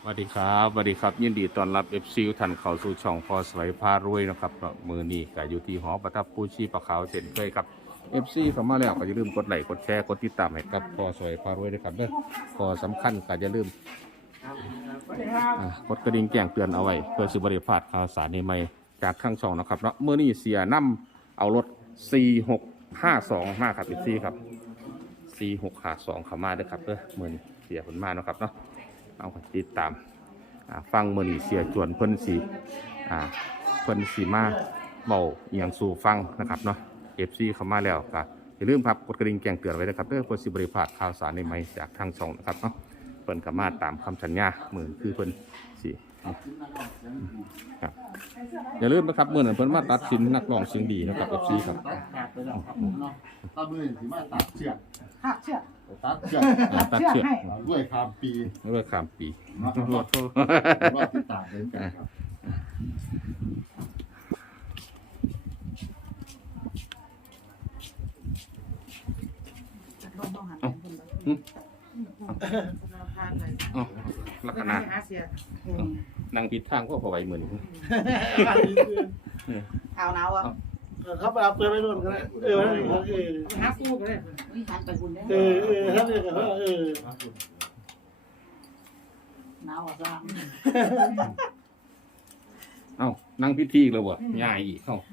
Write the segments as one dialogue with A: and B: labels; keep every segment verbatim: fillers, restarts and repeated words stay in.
A: สวัสดีครับสวัสดีครับยินดีต้อนรับ เอฟ ซี ท่านเข้าสู่ช่องพอสวยพารวยนะครับมือนี้ก็อยู่ที่หอประทับปูชีปะขาวเช่นเคยครับ เอฟ ซี เข้ามาแล้วก็อย่าลืมกดไลค์กดแชร์กดติดตามให้กับพอสวยพารวยด้วยครับเด้อพอสำคัญก็อย่าลืมอ่ากดกระดิ่งแจ้งเตือนเอาไว้เพื่อสิบริพลาดข่าวสารใหม่ๆจากข้างช่องนะครับเนาะมือนี้เสียนำเอารถสี่หกห้าสองมาครับ เอฟ ซี ครับสี่หกห้าสองเข้ามาเด้อครับเด้อมือนี้เสียผลมาเนาะครับเนาะเอาติดตามฟังมือนีเสียจวนเพิ่นสีเพิ่นสีมาเบาเอียงสู่ฟังนะครับเนาะเอฟซีเข้ามาแล้วก็อย่าลืมครับกดกระดิ่งแจ้งเตือนไว้นะครับเพื่อเพื่อสิบริพลาดข่าวสารในใหม่จากทางช่องนะครับเนาะเพิ่นก็มาตามคำสัญญาเหมือนคือเพิ่นสีครับอย่าลืมนะครับเมื่อนั้นเพิ่นมาตัดสินนักร้องเสียงดีนะครับเอฟซีครับ
B: ตัดไปแล้วครับผมเนาะตัดมือถือมาตัดเชือก
C: หักเชือก
B: ตัดเชือก
A: ตัดเชือก
B: ด้วยคามปี
A: เมื่อข้ามปี
B: ว่าติดตามเลยครับ
A: ลักษณะนั่งผิดทางก็พอไหวเหมือน
C: เอาหนาวอ่ะ
D: ครับเอาเปิดไปโน่นก็ได้เออเออ
C: หาคู่ก็ได้วิหารไปคุณได้
D: เออเออครับเนี่ยก็เออ
C: หนาวอ่ะจ้า
A: เอ้านั่งพิธีเลยวะง่ายอีกเข้า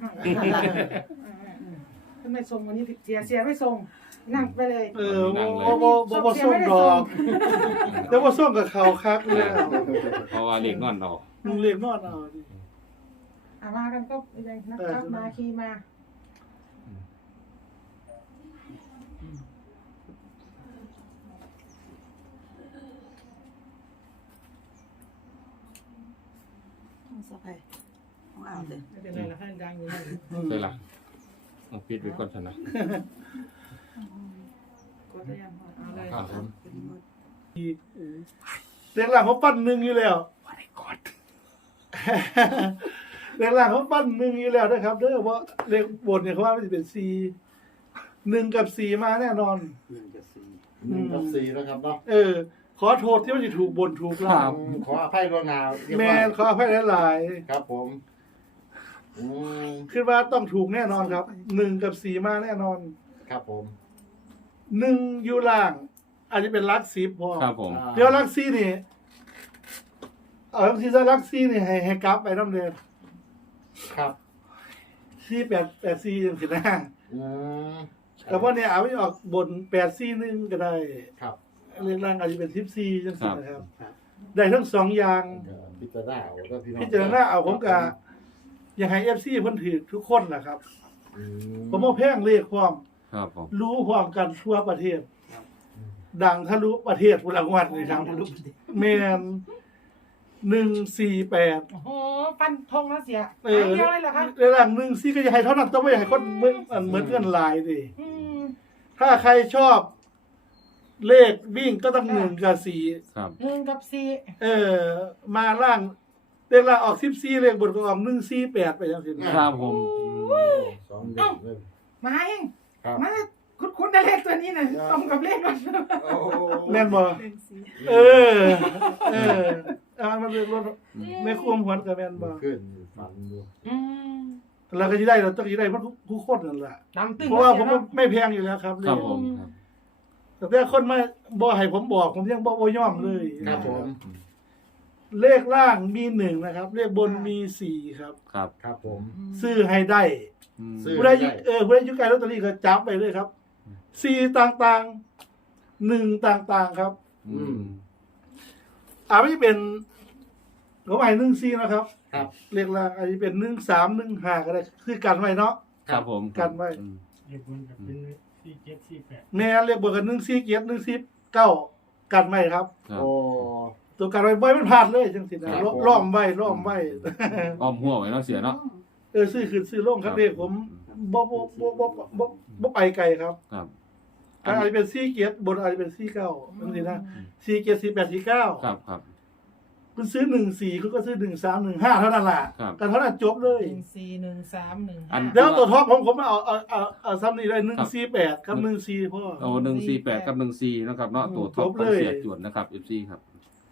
E: ทำไมส่งวันนี้เสียเสียไม่ส่งนั่งไปเลย
D: เออโบโบโบโบส่งดอกแล้วโบส่งกับเขาคักเลย
A: เพราะว่าเล็กนอนเรา
D: มึงเรียกนอนเอาดิ
E: อามากันก็ยังนะครับมาขี่มา
C: สบายของอ่าวเลย
E: ไม่เป็นไรละให้ดังอยู่นั่น
A: ใช่ละเอาปิดไว้ก่อนชนะ
E: กดได้ยังเอาเลย
A: ครับผม
D: เรียกหลังเขาปั้นหนึ่งอยู่แล้วเรียกหลังเขาปั้นหนึ่งอยู่แล้วนะครับเด้อเพราะเรียกบทเนี่ยเขาว่ามันจะเป็นซีหนึ่งกับสี่มาแน่นอน
B: หนึ่งกับสี่หนึ่งกับสี่นะครับเนาะ
D: เออ ขอโทษที่มันจะถูกบนถูกล่าง
B: ขออภัยล่วงหน้า
D: แม่ขออภัยหลาย
B: ครับผมอืม
D: ๆคิดว่าต้องถูกแน่นอนครับหนึ่งกับสี่มาแน่นอน
B: ครับผม
D: หนึ่งอยู่ล่าง อาจจะเป็นลักซีพอ
A: ครับผม
D: เดี๋ยวลักซีนี่เอาลักซีซะลักซีนี่ให้ให้กลับไปน้ำเดือน
B: ครับ
D: ซีแปดแปดซียังสินะ
B: อืม
D: แต่ว่าเนี่ยเอาไม่ออกบนแปดซีหนึ่งก็ได้
B: ครับ
D: เรียงล่างอาจจะเป็นทิปซีจังสินะครับ
B: ครับ
D: ได้ทั้งสองอย่าง
B: พิจารณาเอาแล้วพี่น้อง
D: พิจารณาเอาผมกับอย่างให้เอฟซีเพิ่นถือทุกคนนะครับ
B: อืม
D: ผมเอาแพงเลขความ
A: ครับผม
D: รู้พร้อมกันทั่วประเทศ ดังทะลุประเทศพุรางวัลนี่ครับแมนหนึ่งสี่แปด
E: โอ้โหฟันธงแล้วเสีย
D: เออ
E: เดียวเลยเหรอคะ
D: ในหลังหนึ่งซี่ก็จะให้เท่านั้นต้องไม่ให้คนเหมือนเหมือนเงินลายดิ
E: อืม
D: ถ้าใครชอบเลขวิ่งก็ต้องหนึ่งกับสี่
A: ครับ
E: หนึ่งกับสี่
D: เออ มาล่างเลขล่างออกสิบสี่เลขบนก็ออกหนึ่งสี่แปดไปยังสินะครับ
A: ผม
B: สองเดือนเลย
E: มาเอง
B: ครับ
E: มาคุณคุณได้เลขตัวนี้นะตรงกับเลขมัน
B: โอ้โห
D: แม่นบ่เออ เอออ่ามันเป็นรถแม่คุ้มหัวกับแม่นบ่
B: ขึ้นฝันดู
E: อืม
D: เราก็จะได้เราต้องจะได้เพราะผู้คนนั่นแหละ
E: ดำตึง
D: เพราะว่าผม
E: แล้ว
D: ไม่แพงอยู่แล้วครับ
A: ครับผมครับ
D: แต่ถ้าคนมาบ่ให้ผมบอกผมยังบ่บ่ยอมเลย
B: ครับผม
D: เลขล่างมีหนึ่งนะครับ เลขบนมีสี่ครับ
A: ครับ
B: ครับผม
D: ซื้อให้ได้
A: อืม
B: ซื้อ
D: ผู้ใดอยู่เออผู้ใดอยู่ไกลลอตเตอรี่ก็จับไปเลยครับสี่ต่างๆหนึ่งต่างๆครับ
A: อืม
D: อาจจะเป็นเขาหมายหนึ่งสี่นะครับ
B: ครับ
D: เลขล่างอาจจะเป็นหนึ่งสามหนึ่งห้าก็ได้คือกันไว้เนาะ
A: ครับผม
D: กันไว้
A: อืม
F: เรียกมันกับเป็นสี่เจ็ดสี่แปด
D: แม่เลขบวกกันหนึ่งสี่เกียรหนึ่งสิบเก้ากันไว้ครับ
A: ครับ
B: โอ้
D: ตัวกันไว้บ่อยมันพลาดเลยจังสินะครับ
B: ผม
D: ล้อมไว้ล้อมไว้
A: อ้อมหัวไว้เนาะเสียเนาะ
D: เออซื้อขึ้นซื้อลงครับเลขผมบ่บ่บ่บ่บ่บ่ไปไกลครับ
A: ครับ
D: ก็อาจจะเป็นสี่เกียรบนอาจจะเป็นสี่เก้าจังสินะสี่เกียรสี่แปดสี่เก้า
A: ครับครับ
D: คุณซื้อหนึ่งสี่คุณก็ซื้อหนึ่งสามหนึ่งห้าเท่านั้นแหละ
A: ครับ
D: กันเท่านั้นจบเลย
E: หนึ่งสี่หนึ่งสามหนึ่ง
A: อัน
D: แล้วตัวท็อปผมผมเอาเอาเอาเอาซ้ำนี่ได้หนึ่งสี่แปดครับหนึ่งสี่พ่อ
A: โอ้หนึ่งสี่แปดกับหนึ่งสี่นะครับเนาะตัวท็อป
D: จบ
A: ขอ
D: เล
A: ง
D: ย
A: เสียจวนนะครับเอฟซีครับ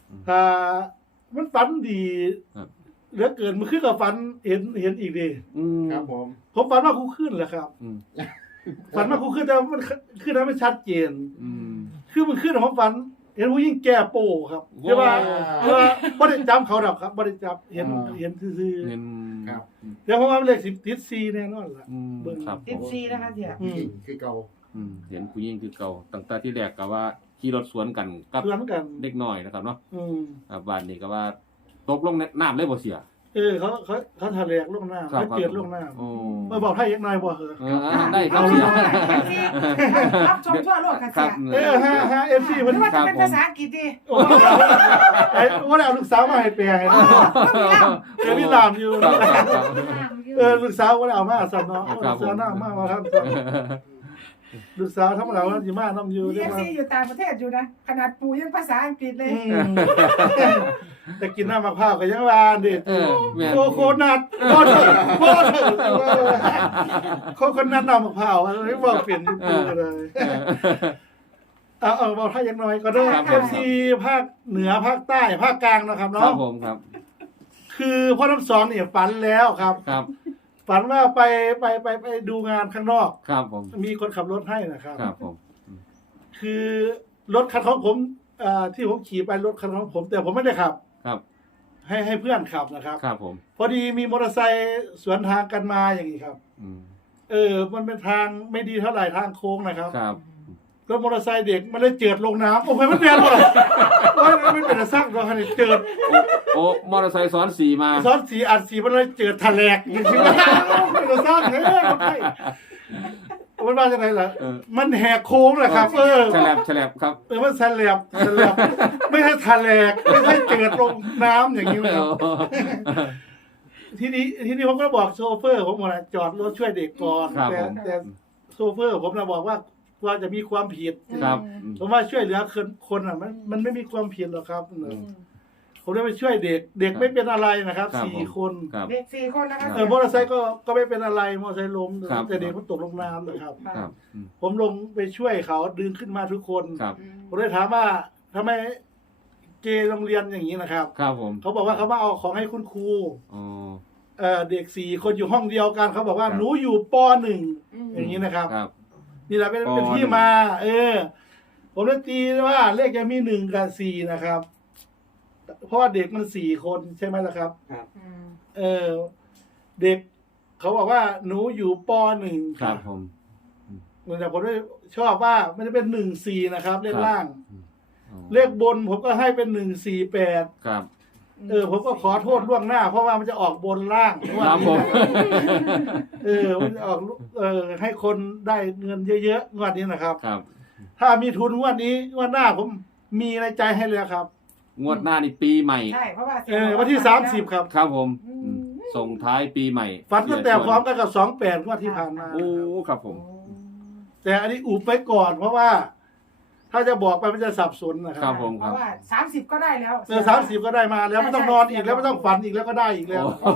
D: อ่ามันฝันดี
A: ครับ
D: เหลือเกินมันขึ้นกับฝันเห็นเห็นอีกดี
A: อืม
B: ครับผม
D: ผมฝันว่าครูขึ้นแหละครับ
A: อืม
D: ฝันว่าครูขึ้นแต่มันขึ้นนั้นไม่ชัดเจน
A: อืม
D: คือมันขึ้นของฝัน เห็นผู้ยิ่งแก่โป้ครับใช่ป่ะเออบ่ได้จำเขาดอกครับบ่ได้จับเห็นเห็นซื่อ
A: เงิน
B: ครับ
D: ๆแต่เพราะว่าเลขสิบติดซีแน่นอนล่ะ
A: อืม
D: เบิ่ง
A: ครับ
E: สิบสี่นะคะเสีย
D: อืม
B: คือเก่า
A: อืมเห็นผู้หญิงคือเก่าตั้งแต่ที่แรกก็ว่าขี่รถสวนกันกับ
D: เพื่อนกัน
A: เด็กน้อยนะครับเนาะ
D: อืม
A: อ่าบ้านนี้ก็ว่าตกลงในน้ำเลยบ่เสีย
D: เออเขาเขาเขาทะเลกล่วงหน้า
A: ครับ
D: เขาเกิดล่วงหน้า
A: โอ้
D: มาบอกให้ยักนายบ่เหรอ
A: เอออ่าได้ครับ
D: เอา
A: เสีย
E: รับชมทั่วโลกกัน
A: ครั
E: เสี
A: บ
E: ย
D: เออฮะฮะเอฟซี
E: ห
D: มัน
E: รือว่าจะเป็นภาษาอังกฤษดี
D: โอ้โหไอ้ว่าได้เอาลูกสาวมาให้แปลให้นะเออพี่ลามอยู่
A: ครับครับครับ
D: เออลูกสาวว่าได้เอามาสั่นเนาะ
A: ครั
D: ลู
A: บ
D: กสาวหน้ามาว่าท่านลูกสาวทำอะไรว่าสิมาน้ำอยู่
E: เอ
D: ได้
E: ฟ
D: ว่า
E: ซีอยู่ต่างประเทศอยู่นะ ขนาดปู่ยังภาษาอังกฤษเลย
D: อืมแต่กินน้ำมะพร้าวก็ยังว่าดิ
A: เออแม่น
D: โคโคนัทโคเถอะโคเถอะโคโคนัทน้ำมะพร้าวอะไรบอกเปลี่ยนยุคเลย
A: เออ
D: เอาเอาบอกถ้ายังน้อยก็ได้
A: ครับ
D: เอฟซีภาคเหนือภาคใต้ภาคกลางนะครับ
A: ครั
D: เนาะ
A: บผมครับ
D: คือพ่อน้ำสองเนี่ยฝันแล้วครับ
A: ครับ
D: ฝันว่าไปไปไปไปดูงานข้างนอก
A: ครับผม
D: มีคนขับรถให้นะครับ
A: ครับผม
D: คือรถคันของผมเอ่อที่ผมขี่ไปรถคันของผม แต่ผมไม่ได้ขับ
A: ครับ
D: ให้ให้เพื่อนขับนะครับ
A: ครับผม
D: พอดีมีมอเตอร์ไซค์สวนทางกันมาอย่างนี้ครับ
A: อืม
D: เออ มันเป็นทางไม่ดีเท่าไหร่ทางโค้งนะครับ
A: ครับ
D: รถมอเตอร์ไซค์เด็กมันเลยเจิดลงน้ำโอ้ยมันเปลี่ยนเลยโอ้ยมันไม่เป็นซักตัวคันนี้เจิด
A: โอ้มอเตอร์ไซค์ซ้อนสีมา
D: ซ้อนสีอัดสีมันเลยเจิดทะแลกอย่างนี้ไม่เป็นซักเฮ้ยมันไม่มันว่าจะไหนล่ะ
A: เออ
D: มันแหกโค้งแหละครับ เออ
A: ฉลบฉลบครับ
D: เออมันแสลบแสลบไม่ใช่ทะแลกไม่ใช่เจิดลงน้ำอย่างนี้นะครับทีนี้ทีนี้ผมก็บอกโชเฟอร์ผมว่าจอดรถช่วยเด็กก่อน
A: ครับ
D: แต่
A: ผม
D: แต่โชเฟอร์ผมนะบอกว่าว่าจะมีความผิด
A: ครับ
D: ผมว่าช่วยเหลือคนคนอ่ะมันมันไม่มีความผิดหรอกครับ ผมได้ไปช่วยเด็ก เด็กไม่เป็นอะไรนะครับ
A: ครับ
D: สี่
A: ผม
D: คน
A: ครับ
E: เด็กสี่คนนะคะ
D: เออมอเตอร์ไซค์ก็ก็ไม่เป็นอะไรมอเตอร์ไซค์ล้ม
A: ครับ
D: แต่เด็กมันตกลงน้ำนะครับ
A: ครับอืม
D: ผมลงไปช่วยเขาดึงขึ้นมาทุกคน
A: ครับ
D: ผมเลยถามว่าทำไมเกโรงเรียนอย่างนี้นะครับ
A: ครับผม
D: เขาบอกว่าเขามาเอาของให้คุณครู
A: อ๋อ
D: เอ่อเด็กสี่คนอยู่ห้องเดียวกันเขาบอกว่า
A: ครับ
D: หนูอยู่ปหนึ่งอย่างนี้นะครับ
A: ครับ
D: นี่แหละเป็น
A: ป
D: เป็นที่
A: หนึ่ง
D: มา เออ ผมเลยตีว่าเลขจะมีหนึ่งกับสี่นะครับ เพราะว่าเด็กมันสี่คนใช่ไหมล่ะครับ เออ เด็ก เขาบอกว่าหนูอยู่ปหนึ่ง
A: ครับผม
D: เหมือนแต่ผมได้ชอบว่ามันจะเป็นหนึ่งสี่นะครับ เลขล่าง
A: อ๋อ
D: เลขบนผมก็ให้เป็นหนึ่งสี่แปด
A: ครับ
D: เออ ผมก็ขอโทษล่วงหน้า เพราะว่ามันจะออกบนล่าง
A: ครับผม
D: เออ มันจะออกเออให้คนได้เงินเยอะๆงวดนี้นะครับ
A: ครับ
D: ถ้ามีทุนงวดนี้งวดหน้าผมมีในใจให้เลยครับ
A: งวดหน้านี่ปีใหม่
E: ใช่เพราะว่า
D: เออวันที่สามสิบครับ
A: ครับผมอืมส่งท้ายปีใหม่
D: ฝันตั้งแต่พร้อมกันกับสองแปดงวดที่ผ่านมา
A: โอ้ครับผม
D: แต่อันนี้อุบไว้ก่อน เพราะว่า ถ้าจะบอกไปมันจะสับสนนะค
A: ครั
D: รั
A: บบ ผม
E: เพราะว่าสามสิบก็ได้แล้ว
D: เออสามสิบก็ได้มาแล้วไม่ต้องนอนอีกแล้วไม่ต้องฝันอีกแล้วก็ได้อีกแล้ว
A: โอ้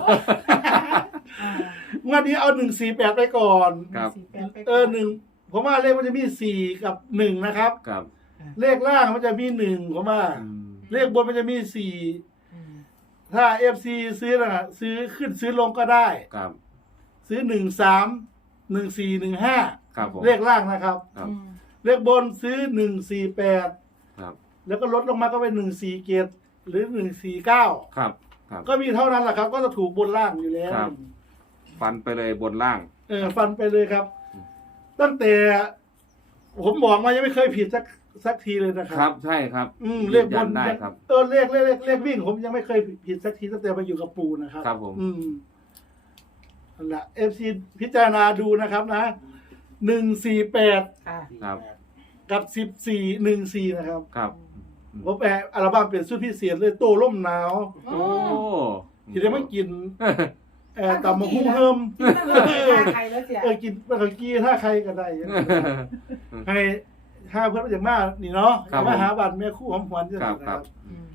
D: งวดนี้เอาหนึ่งสี่แปดไปก่อน
A: ครับ
D: เออหนึ่งผมว่าเลขมันจะมีสี่กับหนึ่งนะครับ
A: ครับ
D: เลขล่างมันจะมีหนึ่งผมว่า
A: อืม
D: เลขบนมันจะมีสี่ถ้าเอฟซีซื้อนะซื้อขึ้นซื้อลงก็ได้
A: ครับ
D: ซื้อหนึ่งสามหนึ่งสี่หนึ่งห้า
A: ครับผม
D: เลขล่างนะครับ
A: ครับ
D: เลขบนซื้อหนึ่งสี่แปด
A: ครับ
D: แล้วก็ลดลงมาก็เป็นหนึ่งสี่เกตหรือหนึ่งสี่เก้า
A: ครับ ครับ
D: ก็มีเท่านั้นแหละครับ ก็จะถูกบนล่างอยู่แล้ว
A: ครับ ฟันไปเลยบนล่าง
D: เออฟันไปเลยครับ ตั้งแต่ ผมบอกมายังไม่เคยผิดสักสักทีเลยนะครั
A: ครับ ใช่ครับ
D: อืมเลขบน
A: ยืยัได้ครับ
D: เออเลขเลขเลขเลขวิ่งผมยังไม่เคยผิดสักทีตั้งแต่มาอยู่กับปูนะครับ
A: ครับผม
D: อืมนั่นแหละเอฟซีพิจารณาดูนะครับนะหนึ่งสี่แปด
E: ค่ะ
A: ครับ
D: กับสิบสี่หนึ่งสี่นะครับ
A: ครับ
D: ผมแปลอัลบั้มเป็นสุดพิเศษเลยโตร่มหนาว
A: โอ้
D: ที่ได้ไม่กินเอ่อตำมะคุ้งเฮิม
E: ใครแล้วเสีย
D: เออกินมะขามกี้ถ้าใครก็ได้ให้ถ้าเพื่อนมาจากมานี่เนาะ
A: ครับ
D: มาหาบัตรแม่คู่หอมหวนจะ
A: ครับ
D: นะ
A: ค
D: ค
A: รั
D: รับ บ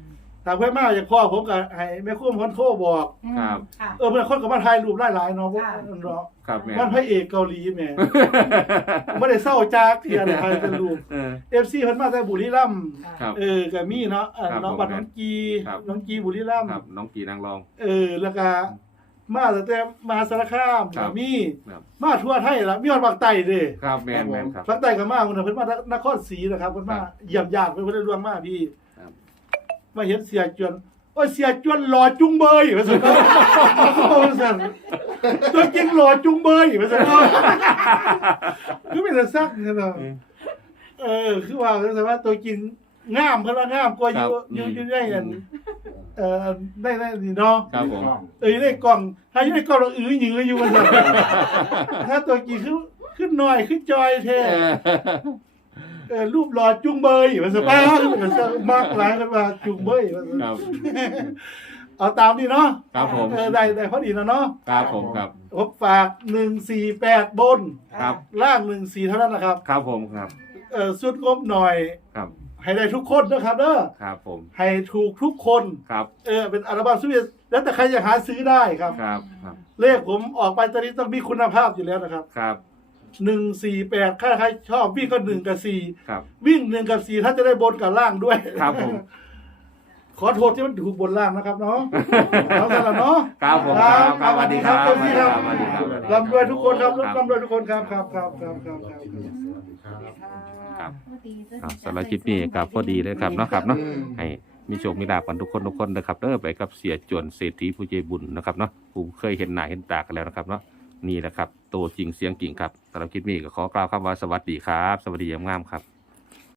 D: ถ้าเพื่อนมาจากพ่อผมก็ให้แม่คุ้มคนโทรบอก
A: ครับ
E: ค่ะ
D: เออเพื่อนคนก็มาถ่ายรูปหลายๆเนาะพวกนั้นเนาะ
A: ครับแม่
D: มันพระเอกเกาหลีแหม่ไม่ได้เศร้าจากเทียเลยใครจะรู้
A: เออ
D: เอฟซีเพิ่นมาแต่บุรีรัมย์
A: ครับ
D: เออก็มีเนาะเอ่อ
A: ครับ
D: น้อง
A: ผม
D: บัตรน้องกี
A: ครับ
D: น้องกีบุรีรัมย์
A: ครับน้องกีนางรอง
D: เออแล้วก็มาตั้งแต่มหาสารคาม
A: ครับ
D: ก็มี
A: ครับ
D: มาทั่วไทยละมีฮอดภาคใต้เด้
A: ครับแม่นแม่นครับ
D: ภาคใต้ก็มาเพิ่นนะเพิ่นมานครศรีนะครับเพิ่นมา
A: ครับ
D: เยี่ยมญาติเพิ่นบ่ได้ร่วมมาพี่
A: ครับ
D: มาเห็นเสียจวนโอ้ยเสียจวนหล่อจุงเบยว่าซั่นเขาบอกว่าซั่นตัวจริงหล่อจุงเบยว่าซั่นคือเป็นแต่ซักนี่เนาะเออคือว่าแต่ว่าตัวจริงงามเพิ่นว่างามกว่าอยู่อยู่อยู่ได้กันเอ่อได้ได้นี่เนาะ
A: ครับผม
D: เอ้ยในกล่องถ้าอยู่ในกล่องเราอื้อหยืออยู่มันแบบถ้าตัวกี่ขึ้นขึ้นหน่อยขึ้นจอยเท่
A: เออ
D: เออรูปหล่อจุงเบยมันสบายมันสมากหลายกันมาจุงเบยมัน
A: ครับ
D: เอาตามนี้เนาะ
A: ครับผม
D: เออได้ได้พอดีแล้วเนาะ
A: ครับผมครับ
D: ผมฝากหนึ่งสี่แปดบน
A: ครับ
D: ล่างหนึ่งสี่เท่านั้นนะครับ
A: ครับผมครับ
D: เออสุดงบหน่อย
A: ครับ
D: ให้ได้ทุกคนนะครับเด้อ
A: ครับผม
D: ให้ถูกทุกคน
A: ครับ
D: เออเป็นอัลบั้มสุดยอดแล้วแต่ใครจะหาซื้อได้ครับ
A: ครับครับ
D: เลขผมออกไปตอนนี้ต้องมีคุณภาพอยู่แล้วนะครับ
A: ครับ
D: หนึ่งสี่แปดถ้าใครชอบวิ่งก็หนึ่งกับสี่
A: ครับ
D: วิ่งหนึ่งกับสี่ถ้าจะได้บนกับล่างด้วย
A: ครับผม
D: ขอโทษที่มันถูกบนล่างนะครับเนาะเอาสำหรับเนาะ
A: ครับผมครับครับสวัสดีครับ
D: สวัสดีครับ
A: สวัสดีครับ
D: ร่ำรวยทุกคนครับ
A: ครับ
D: ร่ำรวยทุกคนครับครับครับครับครับครับ
A: ครับอ่าสำหรับคลิปนี้ครับพอดีเลยครับเนาะครับเนาะให้มีโชคมีลาภกันทุกคนทุกคนนะครับเด้อไปกับเสียจวนเศรษฐีผู้ใจบุญนะครับเนาะผมเคยเห็นหน้าเห็นตากันแล้วนะครับเนาะนี่แหละครับตัวจริงเสียงจริงครับสำหรับคลิปนี้ก็ขอกล่าวคำว่าสวัสดีครับ สวัสดีอย่างงามครับ